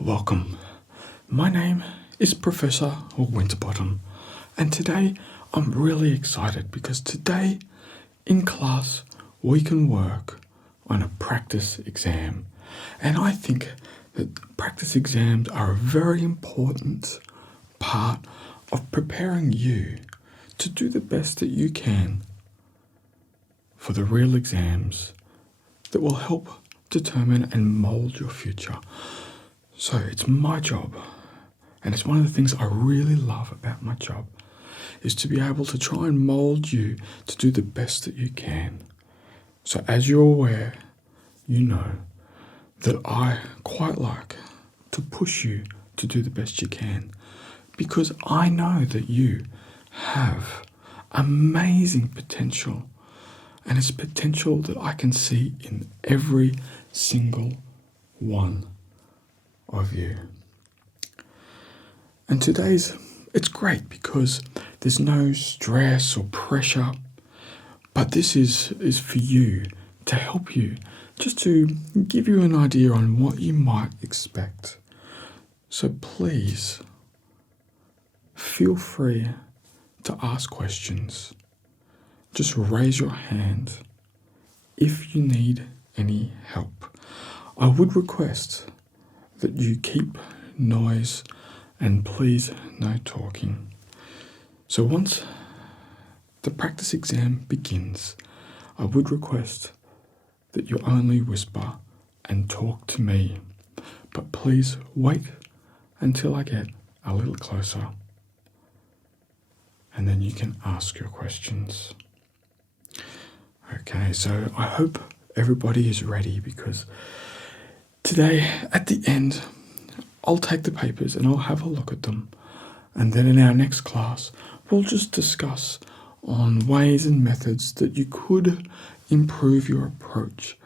Welcome. My name is Professor Winterbottom, and today I'm really excited because today in class we can work on a practice exam. And I think that practice exams are a very important part of preparing you to do the best that you can for the real exams that will help determine and mold your future. So it's my job, and it's one of the things I really love about my job, is to be able to try and mold you to do the best that you can. So as you're aware, you know that I quite like to push you to do the best you can, because I know that you have amazing potential, and it's potential that I can see in every single one of you. And it's great because there's no stress or pressure, but this is for you, to help you, just to give you an idea on what you might expect. So please feel free to ask questions. Just raise your hand if you need any help. I would request that you keep noise and please no talking. So once the practice exam begins, I would request that you only whisper and talk to me, but please wait until I get a little closer, and then you can ask your questions. Okay, so I hope everybody is ready, because today at the end I'll take the papers and I'll have a look at them, and then in our next class we'll just discuss on ways and methods that you could improve your approach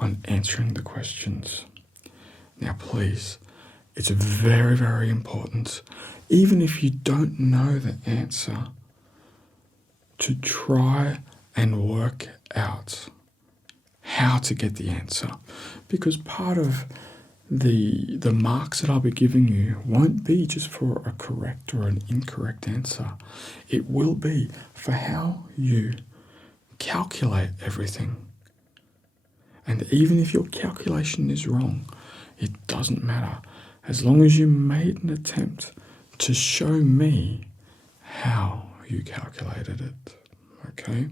on answering the questions. Now please, it's very, very important, even if you don't know the answer, to try and work out how to get the answer, because part of the marks that I'll be giving you won't be just for a correct or an incorrect answer. It will be for how you calculate everything. And even if your calculation is wrong, it doesn't matter, as long as you made an attempt to show me how you calculated it. Okay?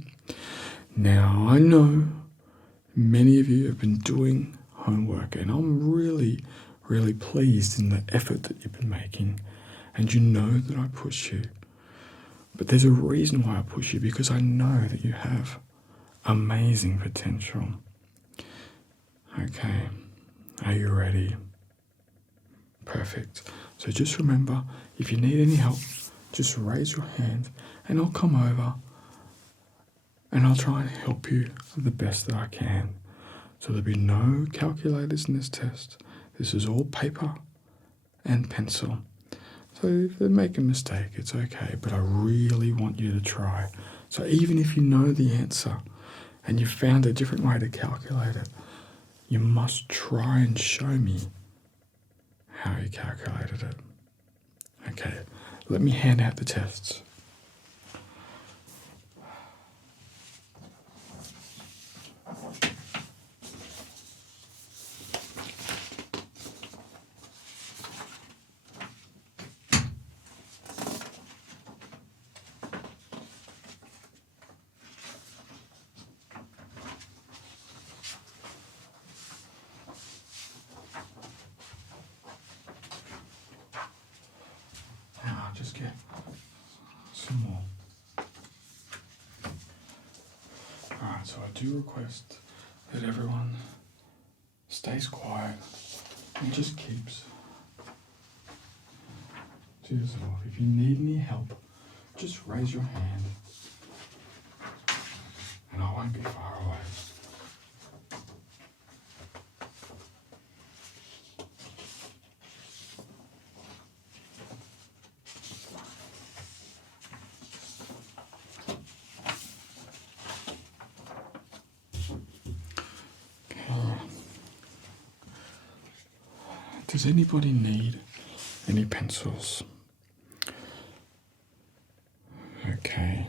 Now, I know many of you have been doing homework, and I'm really, really pleased in the effort that you've been making, and you know that I push you. But there's a reason why I push you, because I know that you have amazing potential. Okay, are you ready? Perfect. So just remember, if you need any help, just raise your hand and I'll come over and I'll try and help you the best that I can. So there'll be no calculators in this test. This is all paper and pencil. So if they make a mistake, it's okay, but I really want you to try. So even if you know the answer and you've found a different way to calculate it, you must try and show me how you calculated it. Okay, let me hand out the tests. Now I'll just get some more. Alright, so I do request that everyone stays quiet and just keeps to yourself. If you need any help, just raise your hand and I won't be far away. Does anybody need any pencils? Okay.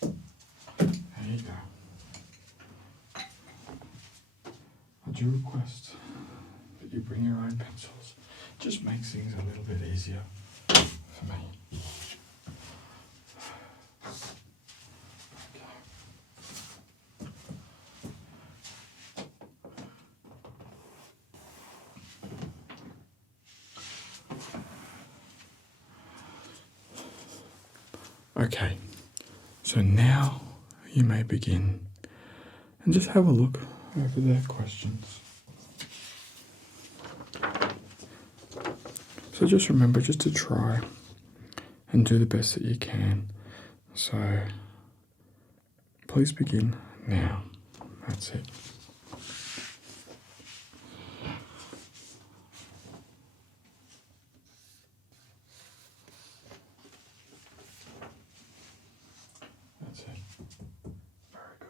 There you go. I do request that you bring your own pencils. Just makes things a little bit easier for me. Okay, so now you may begin and just have a look over their questions. So just remember just to try and do the best that you can. So please begin now. That's it. That's it. Very good.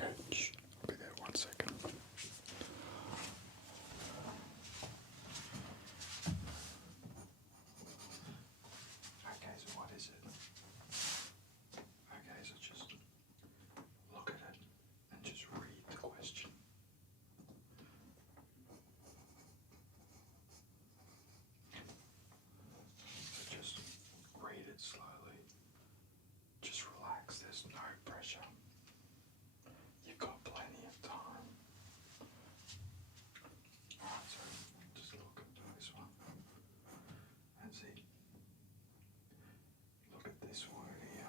Okay, shh, I'll be there 1 second. Okay, so what is it? Okay, so just look at it and just read the question. So just read it slowly. Just relax, there's no pressure. You've got plenty of time. Alright, so just look at this one and see. Look at this word here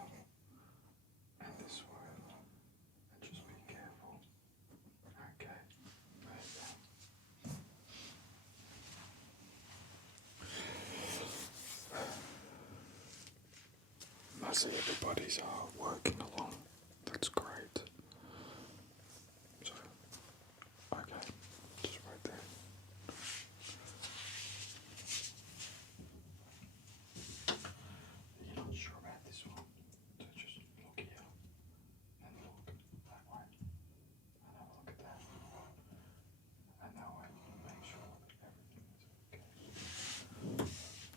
and this word and just be careful. Okay, there you go. I see everybody's working along. That's great. So, okay, just right there. You're not sure about this one, so just look here and look that way and have a look at that. And that way, make sure that everything is okay.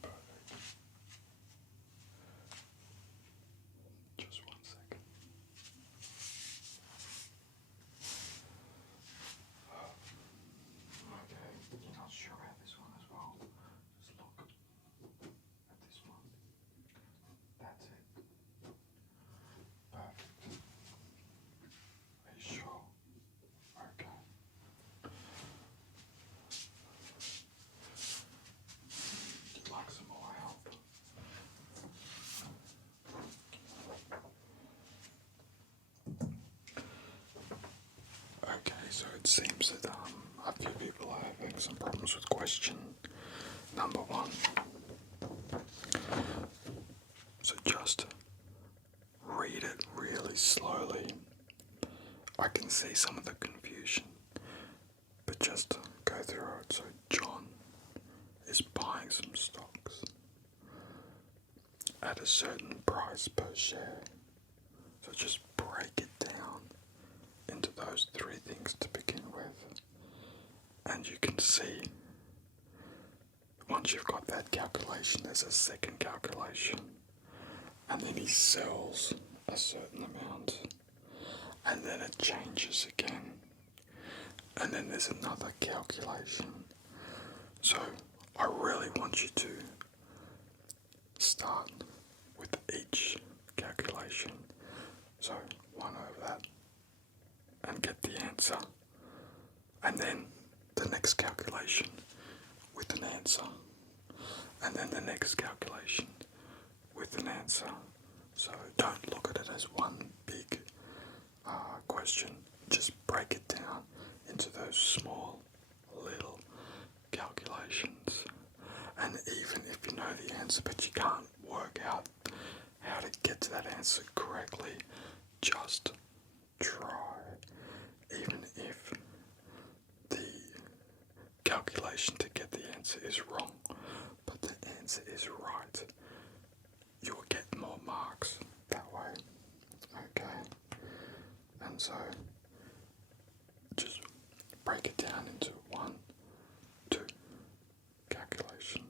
Perfect. Just 1 second. Okay, you're not sure about this one as well. Just look at this one. That's it. Perfect. Are you sure? Okay. You'd like some more help? Okay, so it seems that a few people are having some problems with question number 1. So just read it really slowly. I can see some of the confusion, but just go through it. So John is buying some stocks at a certain price per share. So just break it down into those 3 things to begin with. And you can see, once you've got that calculation, there's a second calculation. And then he sells a certain amount. And then it changes again. And then there's another calculation. So I really want you to start with each calculation. So 1 over that and get the answer. And then the next calculation with an answer. And then the next calculation with an answer. So don't look at it as one big question, just break it down into those small little calculations. And even if you know the answer but you can't work out how to get to that answer correctly, just try. Even if the calculation to get the answer is wrong, but the answer is right, you will get more marks that way. Okay? And so, just break it down into 1, 2 calculation,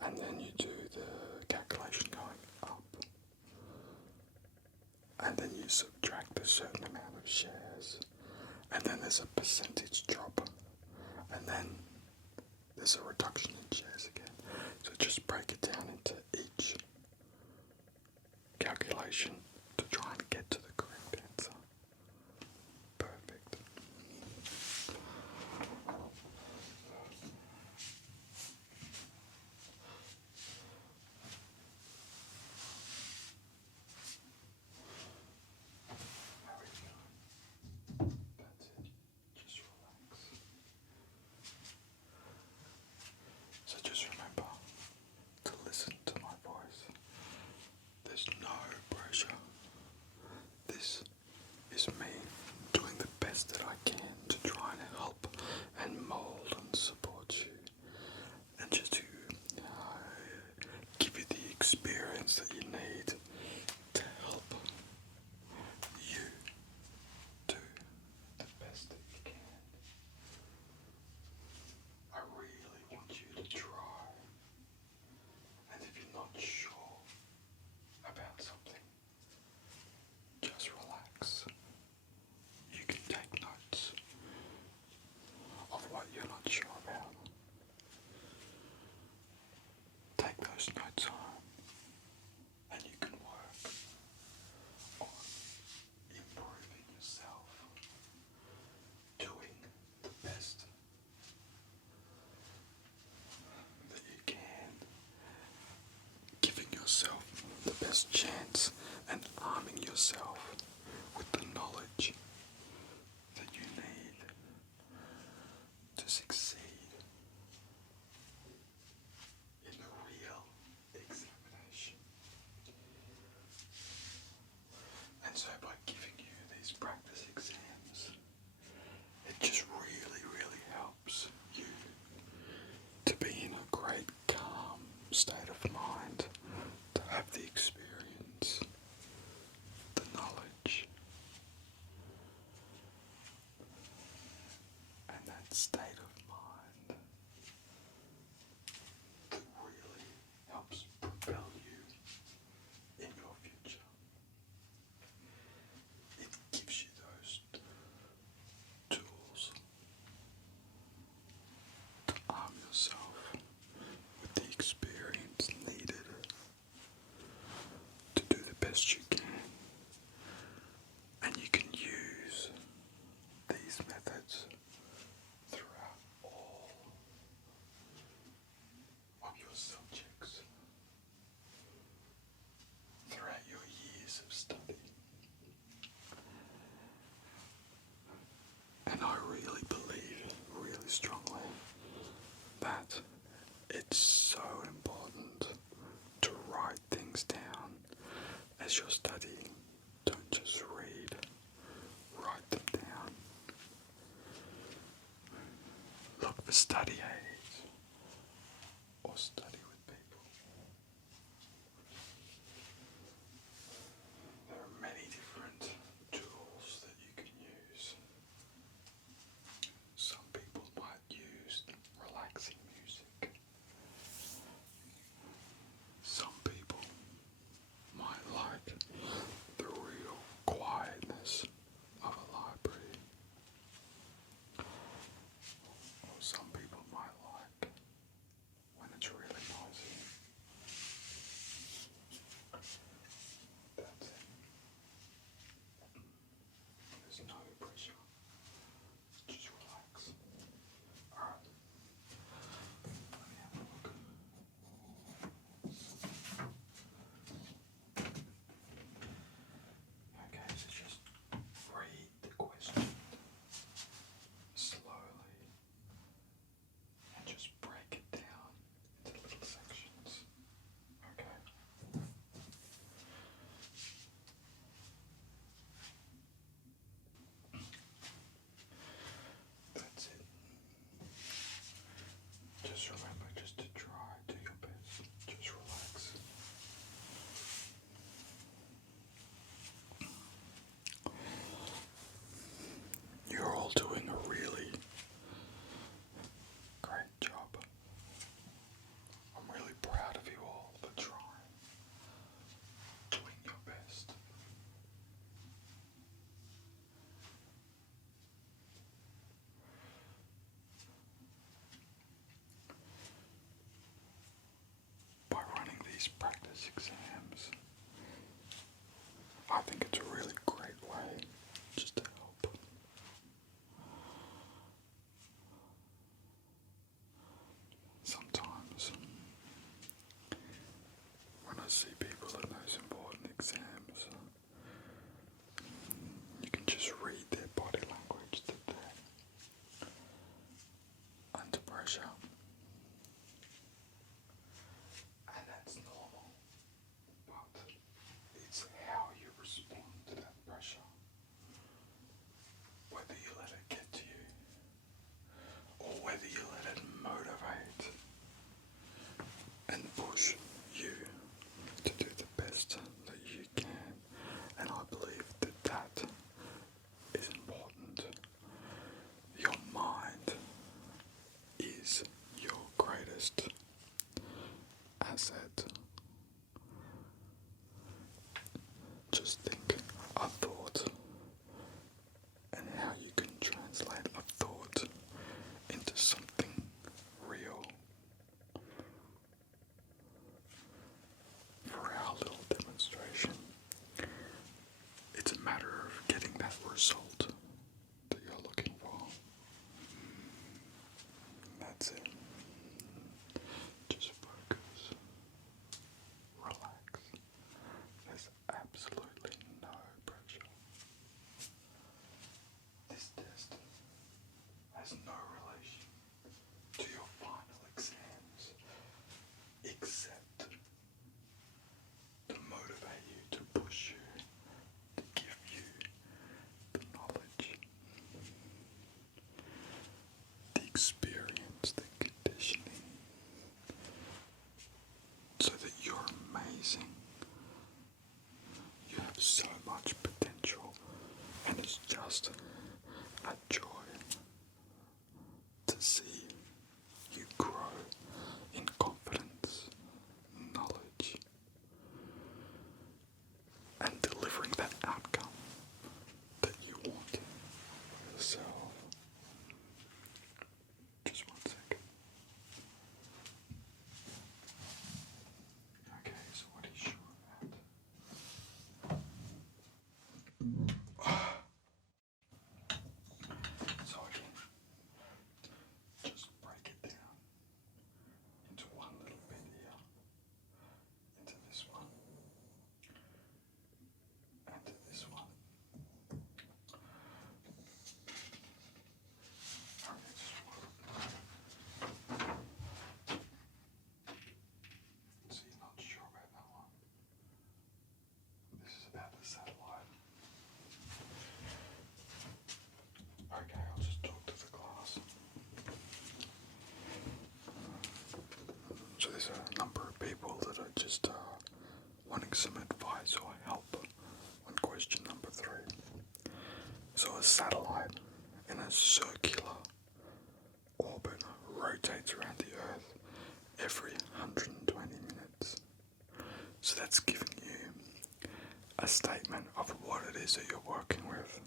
and then you do the calculation going up, and then you subtract a certain amount of shares, and then there's a percentage drop, and then there's a reduction in shares again. So just break it down into each calculation to try and get to the correct answer. Perfect. That's it. Just relax. So just remember to listen to my voice. There's no pressure. This is me doing the best that I can to try and help and mold and support you, and just to give you the experience that you need to help you do the best that you can. I really want you to try, and if you're not sure about something, just relax. You can take notes of what you're not sure about. Take those notes home, and you can work on improving yourself, doing the best that you can, giving yourself the best chance, and arming yourself with the knowledge that you need to succeed in a real examination. And so by giving you these practice exams, it just really, really helps you to be in a great calm state of mind, to have the experience, the knowledge, and that state of mind that really helps propel you in your future. It gives you those tools to arm yourself with the experience needed to do the best you can. And you can use these methods throughout all of your subjects, throughout your years of study. And I really believe, really strongly, that it's so important to write things down as you're studying. Don't just read, write them down. Look for study aids or study with people. There are many different tools that you can use. Some people might use relaxing music. Some people might like the real quietness of a library. Or some people might these exams. I think it's a really great way just to help. Sometimes when I see people in those important exams, you can just read their body language that they're under pressure. And that's normal, but it's how you respond to that pressure. Whether you let it get to you, or whether you let it motivate and push you to do the best that you can. And I believe that that is important. Your mind is your greatest asset. Just think a thought and how you can translate a thought into something real. For our little demonstration, it's a matter of getting that result that you're looking for. That's it. Just focus. Relax. There's absolutely no pressure. This test has no relation to your final exams except to motivate you, to push you, to give you the knowledge, the experience, the conditioning, so that you're amazing. You have so much potential, and it's just a joy to see you grow in confidence, knowledge, and delivering that outcome that you want for yourself. Just 1 second. Okay, so what are you sure about? So again, just break it down into one little bit here, into this one, and to this one. Okay, just so you're not sure about that one. This is about the satellite. Okay, I'll just talk to the class. So there's a number of people that are just wanting some advice or help on question number 3. So a satellite in a circular orbit rotates around the Earth every 120 minutes. So that's giving you a statement of what it is that you're working with.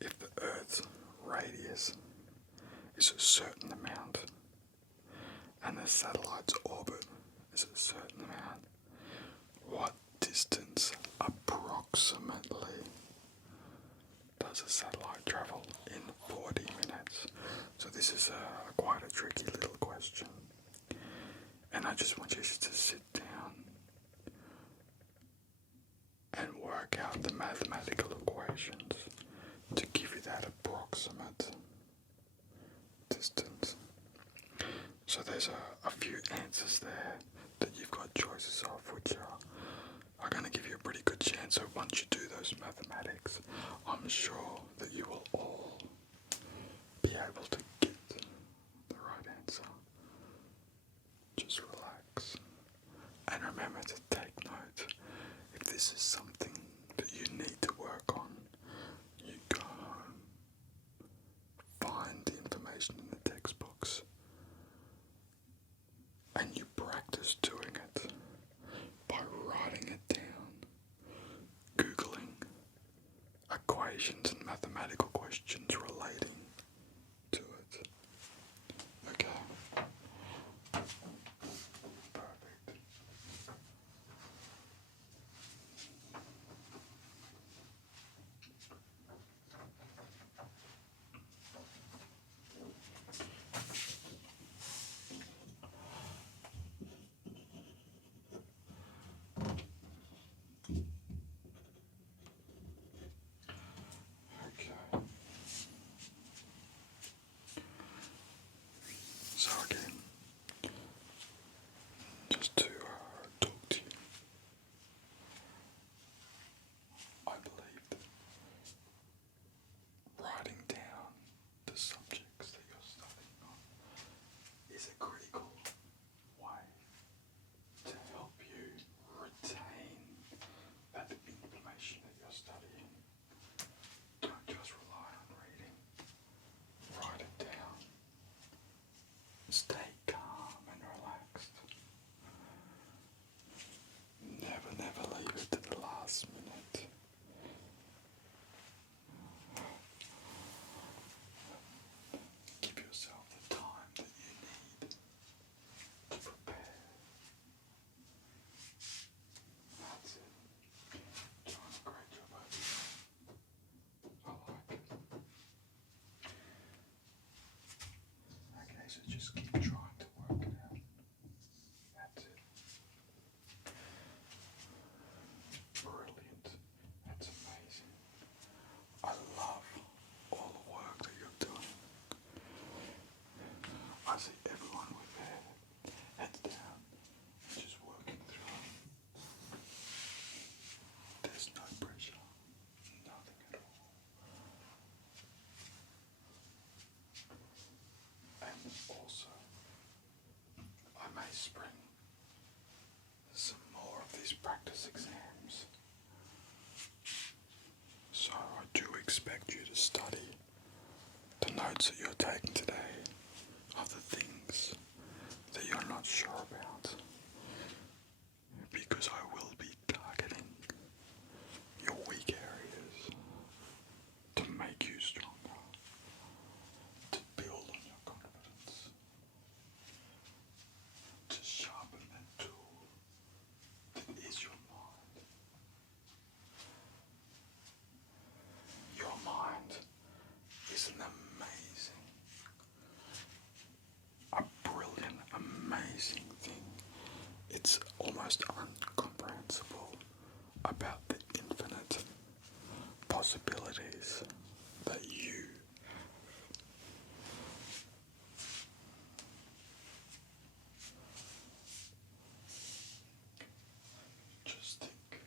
If the Earth's radius is a certain amount and the satellite's orbit is a certain amount, what distance approximately does a satellite travel in 40 minutes? So this is quite a tricky little question. And I just want you to sit down and work out the mathematical equations to give you that approximate distance. So there's a few answers there that you've got choices of, which are going to give you a pretty good chance. So once you do those mathematics, I'm sure that you will all be able to get the right answer. Just relax and remember to take note. If this is something that you need to work on, you go home, find the information in the textbooks, and you practice doing it by writing it down, Googling equations and mathematical questions relating to it. Okay. Perfect. just keep trying to work it out. That's it. Brilliant. That's amazing. I love all the work that you're doing. I see everyone with their heads down, just working through. There's no pressure, nothing at all. And also, I may spring some more of these practice exams. So I do expect you to study the notes that you're taking today of the things that you're not sure about, because I will be targeting your weak areas to make you stronger, to build on your confidence, to sharpen that tool that is your mind. Your mind is an amazing, a brilliant, amazing thing. It's almost incomprehensible about the infinite possibilities that you just think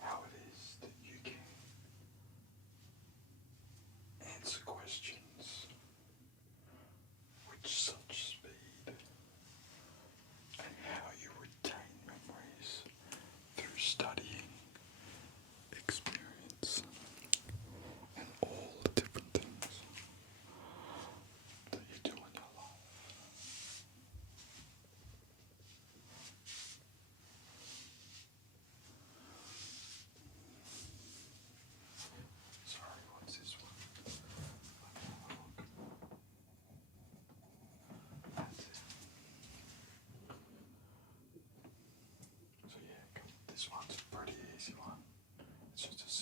how it is that you can answer questions with such speed, and how you retain memories through studying, experience, and all the different things that you do in your life. Sorry, what's this one? Let me have a look. That's it. So yeah, this one's a pretty easy one. It's just a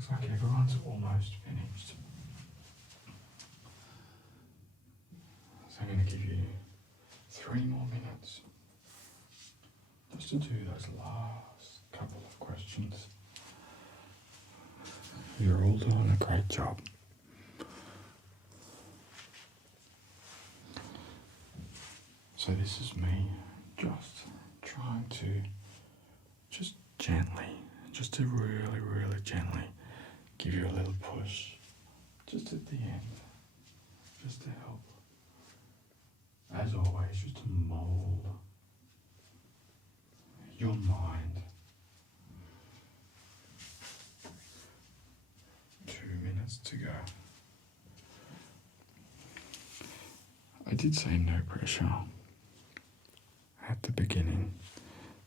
looks like everyone's almost finished. So I'm going to give you 3 more minutes just to do those last couple of questions. You're all doing a great job. So this is me just trying to just to really, really gently give you a little push just at the end, just to help, as always, just to mold your mind. 2 minutes to go. I did say no pressure at the beginning,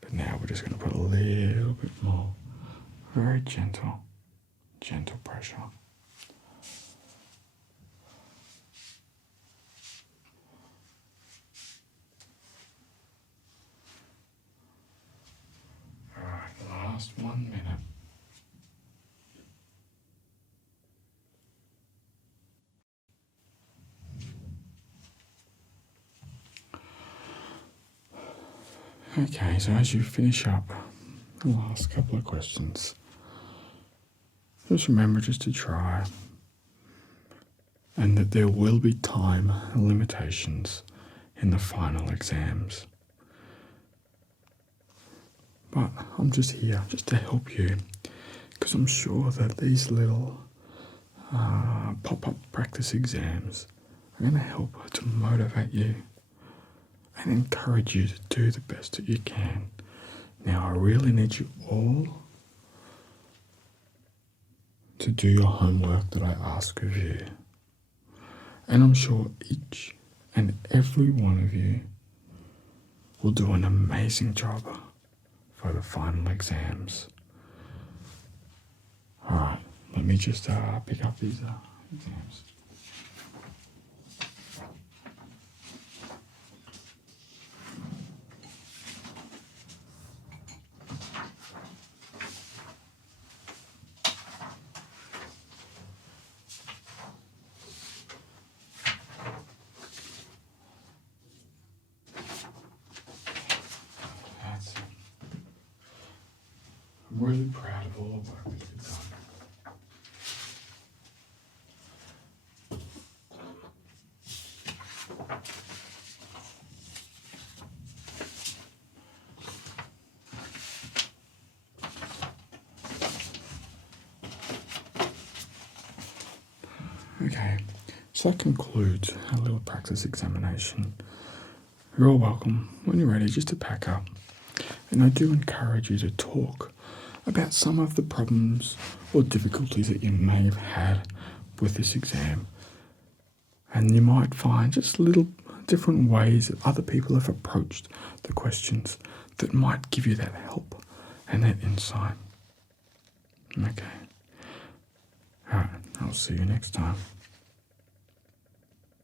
but now we're just going to put a little bit more, very gentle pressure. Alright, last 1 minute. Okay, so as you finish up the last couple of questions, just remember just to try, and that there will be time limitations in the final exams. But I'm just here just to help you, because I'm sure that these little pop-up practice exams are going to help to motivate you and encourage you to do the best that you can. Now, I really need you all to do your homework that I ask of you. And I'm sure each and every one of you will do an amazing job for the final exams. Alright, let me just pick up these exams. I'm really proud of all the work that you've done. Okay, so that concludes our little practice examination. You're all welcome, when you're ready, just to pack up. And I do encourage you to talk about some of the problems or difficulties that you may have had with this exam. And you might find just little different ways that other people have approached the questions that might give you that help and that insight. Okay. Alright, I'll see you next time.